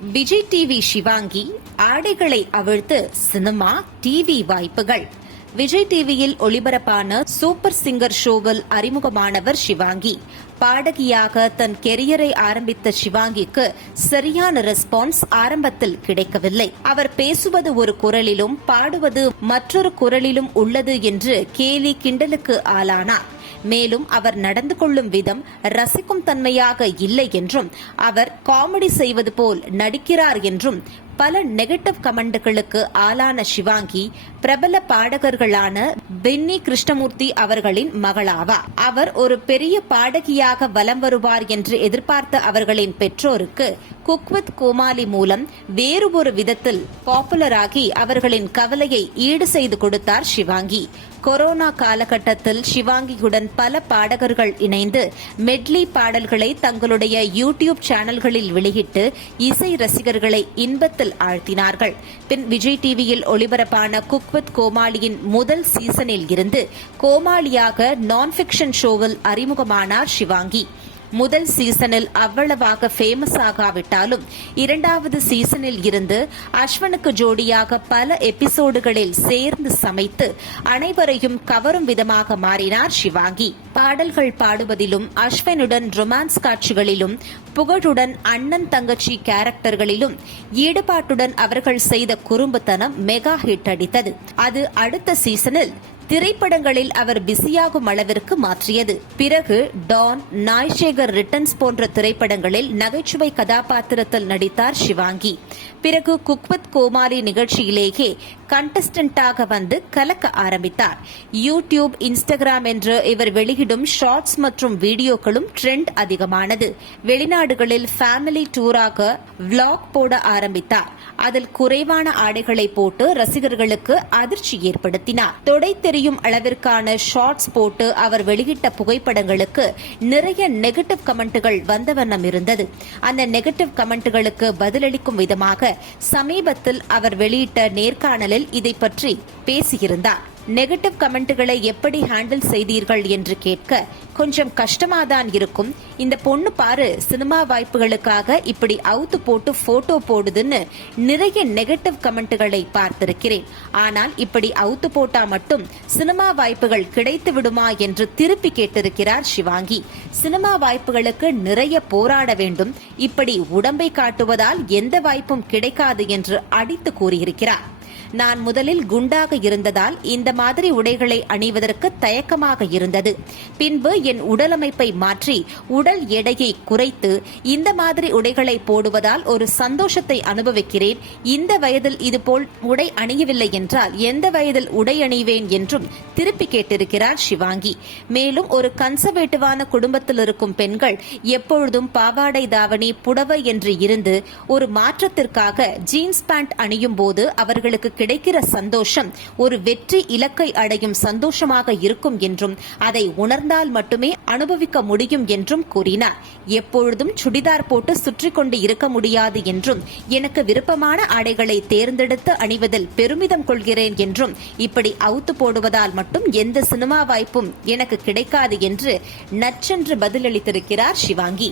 Vijay TV Shivangi ஆடைகளை அவிழ்த்து cinema TV வாய்ப்புகள். விஜய் டிவியில் ஒளிபரப்பான சூப்பர் சிங்கர் ஷோவில் அறிமுகமானவர் சிவாங்கி. பாடகியாக தன் கெரியரை ஆரம்பித்த சிவாங்கிக்கு சரியான ரெஸ்பான்ஸ் ஆரம்பத்தில் கிடைக்கவில்லை. அவர் பேசுவது ஒரு குரலிலும் பாடுவது மற்றொரு குரலிலும் உள்ளது என்று கேலி கிண்டலுக்கு ஆளானார். மேலும் அவர் நடந்து கொள்ளும் விதம் ரசிக்கும் தன்மையாக இல்லை என்றும் அவர் காமெடி செய்வது போல் நடிக்கிறார் என்றும் பல நெகட்டிவ் கமெண்டுகளுக்கு ஆளான சிவாங்கி பிரபல பாடகர்களான பென்னி கிருஷ்ணமூர்த்தி அவர்களின் மகளாவா. அவர் ஒரு பெரிய பாடகியாக வலம் வருவார் என்று எதிர்பார்த்த அவர்களின் பெற்றோருக்கு குக்வத் கோமாலி மூலம் வேறு ஒரு விதத்தில் பாப்புலராகி அவர்களின் கவலையை ஈடு செய்து கொடுத்தார் சிவாங்கி. கொரோனா காலகட்டத்தில் சிவாங்கியுடன் பல பாடகர்கள் இணைந்து மெட்லி பாடல்களை தங்களுடைய யூடியூப் சேனல்களில் வெளியிட்டு இசை ரசிகர்களை இன்பத்தில் ஆழ்த்தினார்கள். பின் விஜய் டிவியில் ஒளிபரப்பான குக் வித் கோமாளியின் முதல் சீசனில் இருந்து கோமாளியாக நான் ஃபிக்ஷன் ஷோவில் அறிமுகமானார் சிவாங்கி. முதல் சீசனில் அவ்வளவாக ஃபேமஸ் ஆகாவிட்டாலும் இரண்டாவது சீசனில் இருந்து அஸ்வனுக்கு ஜோடியாக பல எபிசோடுகளில் சேர்ந்து சமைத்து அனைவரையும் கவரும் விதமாக மாறினார் சிவாங்கி. பாடல்கள் பாடுவதிலும் அஸ்வனுடன் ரொமான்ஸ் காட்சிகளிலும் புகழுடன் அண்ணன் தங்கச்சி கேரக்டர்களிலும் ஈடுபாட்டுடன் அவர்கள் செய்த குறும்புத்தனம் மெகா ஹிட் அடித்தது. அது அடுத்த சீசனில் திரைப்படங்களில் அவர் பிஸியாகும் அளவிற்கு மாற்றியது. பிறகு டான் நாய்சேகர் ரிட்டர்ன்ஸ் போன்ற திரைப்படங்களில் நகைச்சுவை கதாபாத்திரத்தில் நடித்தார் சிவாங்கி. பிறகு குக்வத் கோமாரி நிகழ்ச்சியிலேயே கண்டஸ்டன்டாக வந்து கலக்க ஆரம்பித்தார். யூடியூப் இன்ஸ்டாகிராம் என்று இவர் வெளியிடும் ஷார்ட்ஸ் மற்றும் வீடியோக்களும் ட்ரெண்ட் அதிகமானது. வெளிநாடுகளில் ஃபேமிலி டூராக விளாக் போட ஆரம்பித்தார். அதில் குறைவான ஆடைகளை போட்டு ரசிகர்களுக்கு அதிர்ச்சி ஏற்படுத்தினார். தொடை தெரியும் அளவிற்கான ஷார்ட்ஸ் போட்டு அவர் வெளியிட்ட புகைப்படங்களுக்கு நிறைய நெகட்டிவ் கமெண்ட்டுகள் வந்த வண்ணம் இருந்தது. அந்த நெகட்டிவ் கமெண்ட்டுகளுக்கு பதிலளிக்கும் விதமாக சமீபத்தில் அவர் வெளியிட்ட நேர்காணலில் இதை பற்றி பேசியிருந்தார். நெகட்டிவ் கமெண்ட்டுகளை எப்படி ஹேண்டில் செய்தீர்கள் என்று கேட்க கொஞ்சம் கஷ்டமாதான் இருக்கும். இந்த பொண்ணு பாரு சினிமா வாய்ப்புகளுக்காக இப்படி அவுத்து போட்டு போட்டோ போடுதுன்னு நிறைய நெகட்டிவ் கமெண்ட்டுகளை பார்த்திருக்கிறேன். ஆனால் இப்படி அவுத்து போட்டா மட்டும் சினிமா வாய்ப்புகள் கிடைத்து விடுமா என்று திருப்பி கேட்டிருக்கிறார் சிவாங்கி. சினிமா வாய்ப்புகளுக்கு நிறைய போராட வேண்டும். இப்படி உடம்பை காட்டுவதால் எந்த வாய்ப்பும் கிடைக்காது என்று அடித்து கூறியிருக்கிறார். நான் முதலில் குண்டாக இருந்ததால் இந்த மாதிரி உடைகளை அணிவதற்கு தயக்கமாக இருந்தது. பின்பு என் உடலமைப்பை மாற்றி உடல் எடையை குறைத்து இந்த மாதிரி உடைகளை போடுவதால் ஒரு சந்தோஷத்தை அனுபவிக்கிறேன். இந்த வயதில் இதுபோல் உடை அணியவில்லை என்றால் எந்த வயதில் உடை அணிவேன் என்றும் திருப்பி கேட்டிருக்கிறார் சிவாங்கி. மேலும் ஒரு கன்சர்வேட்டிவான குடும்பத்தில் இருக்கும் பெண்கள் எப்பொழுதும் பாவாடை தாவணி புடவை என்று இருந்து ஒரு மாற்றத்திற்காக ஜீன்ஸ் பேண்ட் அணியும் போது அவர்களுக்கு கிடைக்கிற சந்தோஷம் ஒரு வெற்றி இலக்கை அடையும் சந்தோஷமாக இருக்கும் என்றும் அதை உணர்ந்தால் மட்டுமே அனுபவிக்க முடியும் என்றும் கூறினார். எப்பொழுதும் சுடிதார் போட்டு சுற்றி கொண்டு இருக்க முடியாது என்றும் எனக்கு விருப்பமான ஆடைகளை தேர்ந்தெடுத்து அணிவதில் பெருமிதம் கொள்கிறேன் என்றும் இப்படி அவுத்து போடுவதால் மட்டும் எந்த சினிமா வாய்ப்பும் எனக்கு கிடைக்காது என்று நச்சென்று பதிலளித்திருக்கிறார் சிவாங்கி.